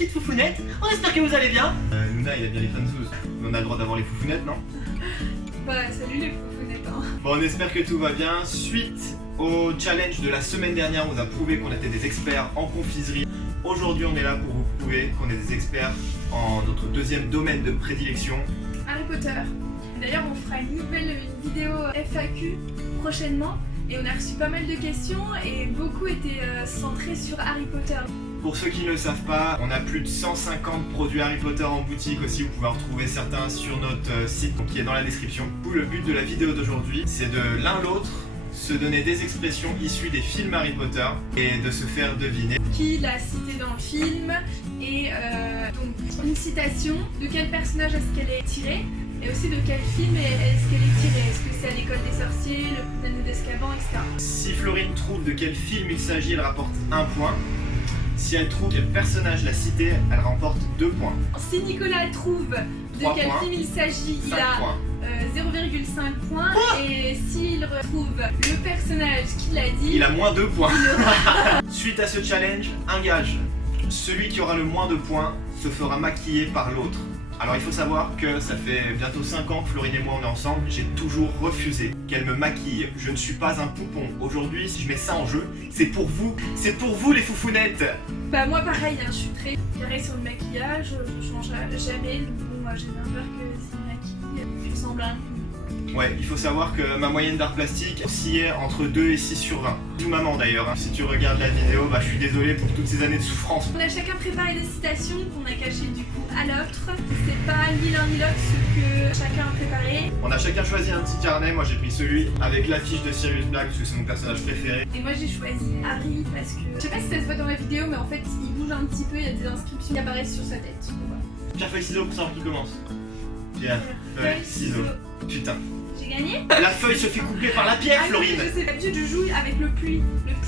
petites foufounettes, on espère que vous allez bien. Luna, il a bien les fanzous, on a le droit d'avoir les foufounettes, non? Bah salut les foufounettes hein. Bon, on espère que tout va bien. Suite au challenge de la semaine dernière, on vous a prouvé qu'on était des experts en confiserie. Aujourd'hui, on est là pour vous prouver qu'on est des experts en notre deuxième domaine de prédilection. Harry Potter. D'ailleurs on fera une vidéo FAQ prochainement et on a reçu pas mal de questions et beaucoup étaient centrés sur Harry Potter. Pour ceux qui ne le savent pas, on a plus de 150 produits Harry Potter en boutique aussi. Vous pouvez en retrouver certains sur notre site qui est dans la description. Le but de la vidéo d'aujourd'hui, c'est de l'un l'autre se donner des expressions issues des films Harry Potter et de se faire deviner Qui l'a cité dans le film et donc une citation, de quel personnage est-ce qu'elle est tirée et aussi de quel film est-ce qu'elle est tirée. Est-ce que c'est à l'école des sorciers, le prisonnier d'Azkaban, etc. Si Florine trouve de quel film il s'agit, elle rapporte 1 point. Si elle trouve quel personnage l'a cité, elle remporte 2 points. Si Nicolas trouve de 3 quel points. film il s'agit, il 5 a points. 0,5 points. Et s'il retrouve le personnage qu'il a dit, Il a moins 2 points. il aura... Suite à ce challenge, un gage. Celui qui aura le moins de points se fera maquiller par l'autre. Alors il faut savoir que ça fait bientôt 5 ans que Florine et moi on est ensemble, j'ai toujours refusé qu'elle me maquille. Je ne suis pas un poupon. Aujourd'hui, si je mets ça en jeu, c'est pour vous les foufounettes. Bah moi pareil, hein, je suis très carré sur le maquillage, je change jamais. Bon, moi j'ai bien peur que s'il maquille, je ressemble à un clown. Ouais, il faut savoir que ma moyenne d'art plastique oscillait entre 2 et 6 sur 20. Tout maman d'ailleurs, hein. Si tu regardes la vidéo, bah je suis désolé pour toutes ces années de souffrance. On a chacun préparé des citations qu'on a cachées du coup à l'autre. C'est pas ni l'un ni l'autre ce que chacun a préparé. On a chacun choisi un petit carnet, moi j'ai pris celui avec l'affiche de Sirius Black parce que c'est mon personnage préféré. Et moi j'ai choisi Harry parce que... Je sais pas si ça se voit dans la vidéo mais en fait il bouge un petit peu, il y a des inscriptions qui apparaissent sur sa tête. Voilà. Pierre, feuille, ciseaux pour savoir qui commence. Pierre, feuille, ciseaux. Putain. J'ai gagné? La feuille se fait couper par la pierre, Ah, Florine. je sais, d'habitude je joue avec le pluie.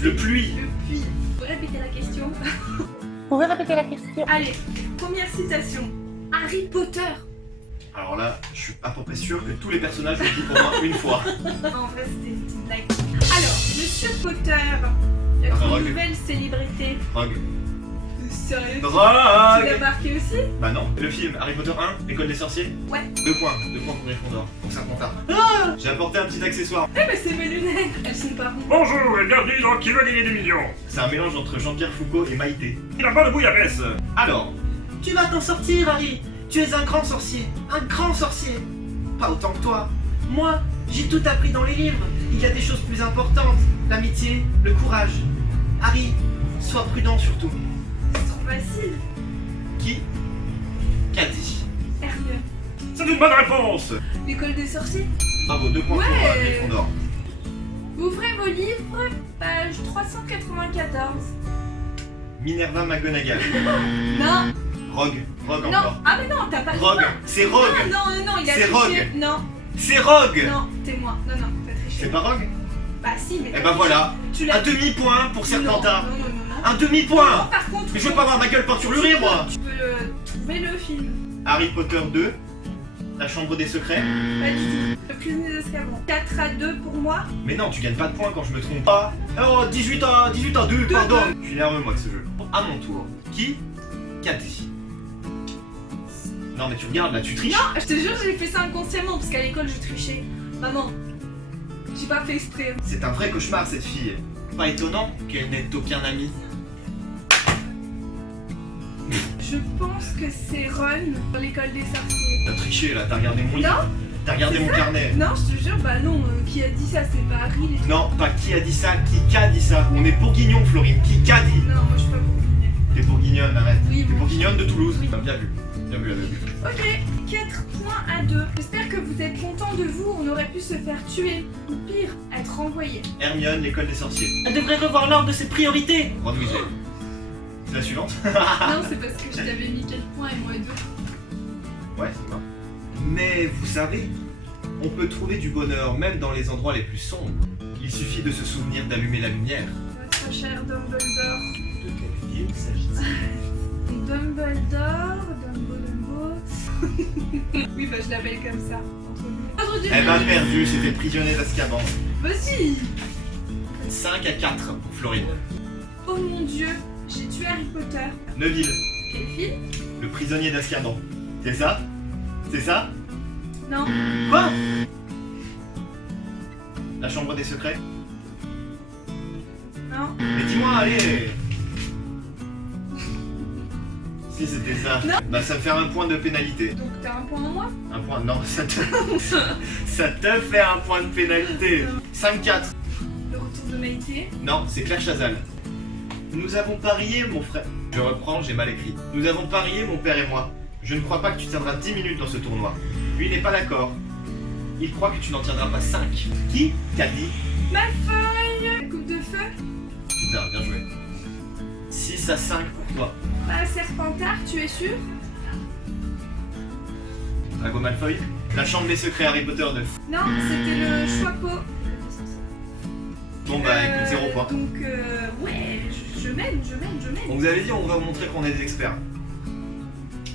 Le pluie. Le pluie. Faut répéter la question. Vous pouvez répéter la question? Allez, première citation. Harry Potter. Alors là, je suis à peu près sûr que tous les personnages ont dit pour moi une fois. En vrai, c'était une petite blague. Alors, Monsieur Potter, notre Rogue. nouvelle célébrité. Rogue. Sérieux? Tu Rogue. l'as marqué aussi? Bah non. Le film Harry Potter 1, l'école des sorciers. Ouais. 2 points. 2 points pour Gryffondor. Donc ça compte pas. J'ai apporté un petit accessoire. Eh ben c'est mes lunettes. Elles sont pas rondes. Bonjour et bienvenue dans Qui veut gagner des millions. C'est un mélange entre Jean-Pierre Foucault et Maïté. Il a pas de bouillabaisse. Alors, Tu vas t'en sortir, Harry. Tu es un grand sorcier. Un grand sorcier. pas autant que toi. Moi, j'ai tout appris dans les livres. Il y a des choses plus importantes. L'amitié, le courage. Harry, sois prudent surtout. C'est trop facile. Qui qu'a dit? Hermione. C'est une bonne réponse. L'école des sorciers. Bravo, 2 points pour Ouais. Gryffondor. Ouvrez vos livres, page 394. Minerva McGonagall. Non, Rogue. Rogue non. encore. Ah mais non, t'as pas le Rogue. droit. C'est Rogue. Non, il a C'est triché. Rogue. Non, C'est Rogue. non, t'es moi. Non, t'as triché. C'est pas Rogue? Bah si, mais Eh t'as ben triché. voilà. Tu l'as Un demi-point pour Serpentard. Non. Un Non, demi-point. par contre, Mais je veux pas avoir ma gueule peinturlurée, moi. Tu peux trouver le film. Harry Potter 2. La chambre des secrets. Pas du tout. Le prisonnier d'Azkaban. 4 à 2 pour moi. Mais non, tu gagnes pas de points quand je me trompe pas. Oh, 18 à 2, pardon. Je suis nerveux, moi, de ce jeu. À mon tour. Qui qu'a dit? Non, mais tu regardes, là, tu triches. Non, je te jure, j'ai fait ça inconsciemment parce qu'à l'école, je trichais. Maman, j'ai pas fait exprès. C'est un vrai cauchemar, cette fille. Pas étonnant qu'elle n'ait aucun ami. Je pense que c'est Ron dans l'école des sorciers. T'as triché, là, t'as regardé mon livre. Non, T'as regardé c'est mon ça. carnet. non, je te jure, bah non, qui a dit ça, c'est pas Harry. Les... Non, pas qui a dit ça, qui qu'a dit ça. On est bourguignon, Florine. Qui qu'a dit? Non, moi je suis pas bourguignonne. T'es bourguignonne, arrête. Oui, T'es bon. bourguignonne de Toulouse. Oui. Bah, bien vu. Bien vu, bien vu. Ok, 4 points à 2. J'espère que vous êtes contents de vous. On aurait pu se faire tuer. Ou pire, être renvoyé. Hermione, l'école des sorciers. Elle devrait revoir l'ordre de ses priorités. Ron Weasley. C'est la suivante? Non, c'est parce que je t'avais mis quel point et moi 2. Ouais, c'est ça. Mais vous savez, on peut trouver du bonheur même dans les endroits les plus sombres. Il suffit de se souvenir d'allumer la lumière. Votre cher Dumbledore. De quel film s'agit-il? Dumbledore. Oui, bah je l'appelle comme ça. Entre nous. Aujourd'hui, Eh ben perdu, c'était le prisonnier d'Azkaban. Vas-y. 5 à 4 pour Florine. Oh mon dieu, j'ai tué Harry Potter. Neville, quel film? Le prisonnier d'Azkaban. C'est ça? C'est ça? Non. Quoi? La chambre des secrets? Non. Mais dis-moi, allez! Si c'était ça, Non. bah ça me fait un point de pénalité. Donc t'as un point en moins? Un point, non, ça te fait un point de pénalité. 5-4. Le retour de Maïté. Non, c'est Claire Chazal. Nous avons parié, mon frère. Je reprends, j'ai mal écrit. Nous avons parié, mon père et moi. Je ne crois pas que tu tiendras 10 minutes dans ce tournoi. Lui n'est pas d'accord. Il croit que tu n'en tiendras pas 5. Qui t'a dit? Malfoy. La coupe de feu. Putain, bien joué. 6-5 pour toi. Bah, Serpentard, tu es sûr? Drago Malfoy. La chambre des secrets Harry Potter 2. Non, c'était le Choixpeau. Bon bah écoute, 0 point. Donc, ouais, je mène. On vous avait dit, on va vous montrer qu'on est des experts.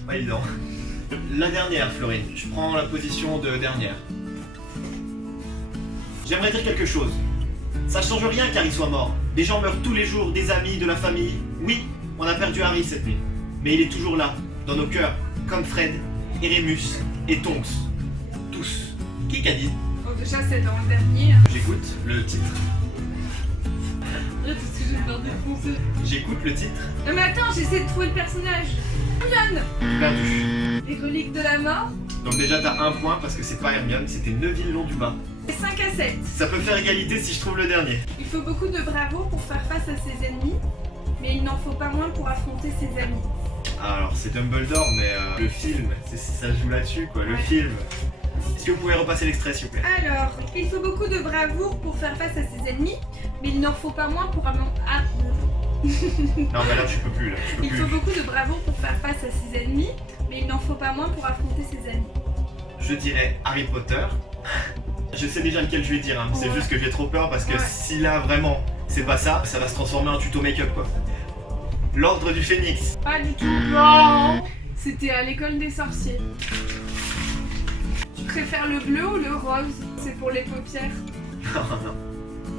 Pas évident. La dernière, Florine. Je prends la position de dernière. J'aimerais dire quelque chose. Ça change rien qu'Harry soit mort. Des gens meurent tous les jours, des amis, de la famille. Oui, on a perdu Harry cette nuit. Mais il est toujours là, dans nos cœurs, comme Fred, et Remus, et Tonks. Tous. Qui qu'a dit? Bon, déjà, c'est dans le dernier. J'écoute le titre. Arrête, parce que j'ai peur défoncer. J'écoute le titre. Non, mais attends, j'essaie de trouver le personnage. Hermione. Perdu. Les reliques de la mort. Donc déjà t'as un point parce que c'est pas Hermione, c'était Neville Londubat. Et 5-7. Ça peut faire égalité si je trouve le dernier. Il faut beaucoup de bravoure pour faire face à ses ennemis, mais il n'en faut pas moins pour affronter ses amis. Alors c'est Dumbledore mais le film, ça joue là-dessus quoi, le Ouais. film. Est-ce que vous pouvez repasser l'extrait s'il vous plaît? Alors, il faut beaucoup de bravoure pour faire face à ses ennemis, mais il n'en faut pas moins pour Non mais là je peux plus là, je peux Il plus. faut beaucoup de bravoure pour faire face à ses ennemis, mais il n'en faut pas moins pour affronter ses amis. Je dirais Harry Potter. Je sais déjà lequel je vais dire, hein. C'est Ouais. juste que j'ai trop peur parce que Ouais. si là vraiment c'est pas ça, ça va se transformer en tuto make-up quoi. L'ordre du Phénix. Pas du tout. Non. C'était à l'école des sorciers. Tu préfères le bleu ou le rose? C'est pour les paupières.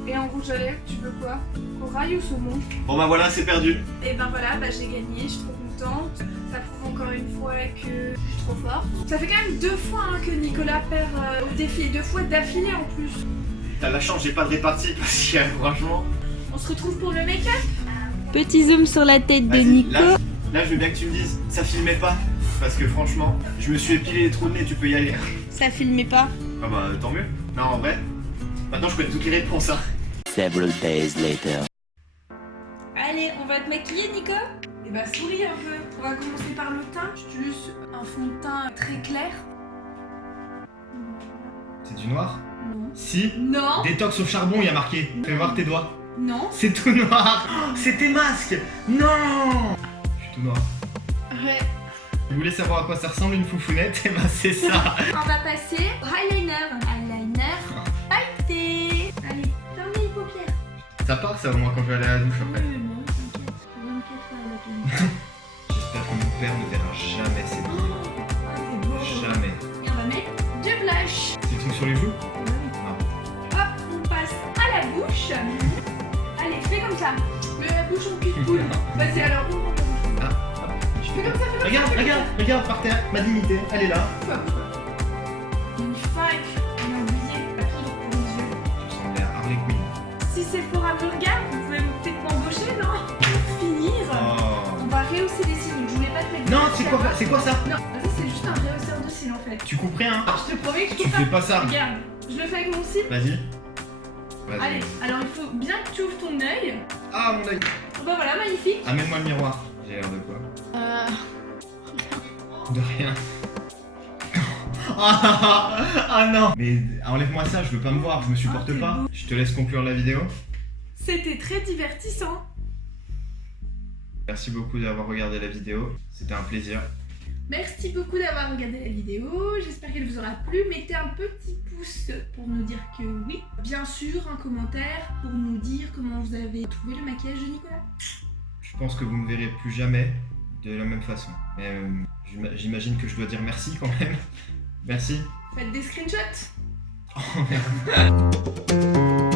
Et en rouge à lèvres, tu veux quoi? Corail ou saumon? Bon bah voilà, c'est perdu. Et ben voilà, bah j'ai gagné, je suis trop contente. Ça prouve encore une fois que je suis trop forte. Ça fait quand même 2 fois hein, que Nicolas perd au défi, 2 fois d'affilée en plus. T'as la chance, j'ai pas de répartie parce que franchement. On se retrouve pour le make-up? Petit zoom sur la tête de Vas-y, Nico. là, je veux bien que tu me dises, ça filmait pas. Parce que franchement, je me suis épilé les trous de nez, tu peux y aller. Ça filmait pas. Ah bah tant mieux. Non en vrai, maintenant je connais toutes les réponses hein. Several days later. Allez, on va te maquiller, Nico. Et bah souris un peu. On va commencer par le teint. J'utilise un fond de teint très clair. C'est du noir? Non. Si. Non. Détox au charbon, il y a marqué. Fais voir tes doigts. Non. C'est tout noir. C'est tes masques. Non. Je suis tout noir. Ouais. Vous voulez savoir à quoi ça ressemble une foufounette? Eh ben c'est ça. On va passer au eyeliner. Eyeliner pailleté. Allez, fermez les paupières. Ça part ça au moins quand je vais aller à la douche après. Oui, non, t'inquiète. 24 heures la tenue. J'espère que mon père ne verra jamais ces vidéos. Ah, c'est beau. Jamais. Et on va mettre du blush. C'est le truc sur les joues? Hop, on passe à la bouche. Allez, fais comme ça. Mets la bouche en cul de poule. Vas-y, alors, ouvre ta bouche. Ah, hop. Je Fais comme ça, fais comme Regarde, ça. fais regarde, regarde par terre, ma dignité, elle est là. comme ça. Magnifique. On a oublié la poudre pour les yeux. Je ressemble à Harley Quinn. Si Sephora me regarde, vous pouvez peut-être m'embaucher, non? Pour finir, Oh. on va rehausser les cils. Donc, je voulais pas te mettre. Non, de c'est quoi ça? Non, ça c'est juste un rehausseur de cils en fait. Tu coupes rien. Je te promets que je Tu coupe fais pas. pas ça. Regarde, je le fais avec mon cil. Vas-y. Vas-y. Allez, alors il faut bien que tu ouvres ton œil. Ah mon œil. Bah voilà, magnifique. Amène-moi le miroir. J'ai l'air de quoi? De rien. Ah non. Mais enlève-moi ça, je veux pas me voir, je me supporte t'es pas. beau. Je te laisse conclure la vidéo. C'était très divertissant. Merci beaucoup d'avoir regardé la vidéo. C'était un plaisir. Merci beaucoup d'avoir regardé la vidéo. J'espère qu'elle vous aura plu. Mettez un petit pouce pour nous dire que oui. Bien sûr, un commentaire pour nous dire comment vous avez trouvé le maquillage de Nicolas. Je pense que vous me verrez plus jamais de la même façon. Mais j'imagine que je dois dire merci quand même. Merci. Faites des screenshots. Oh merde.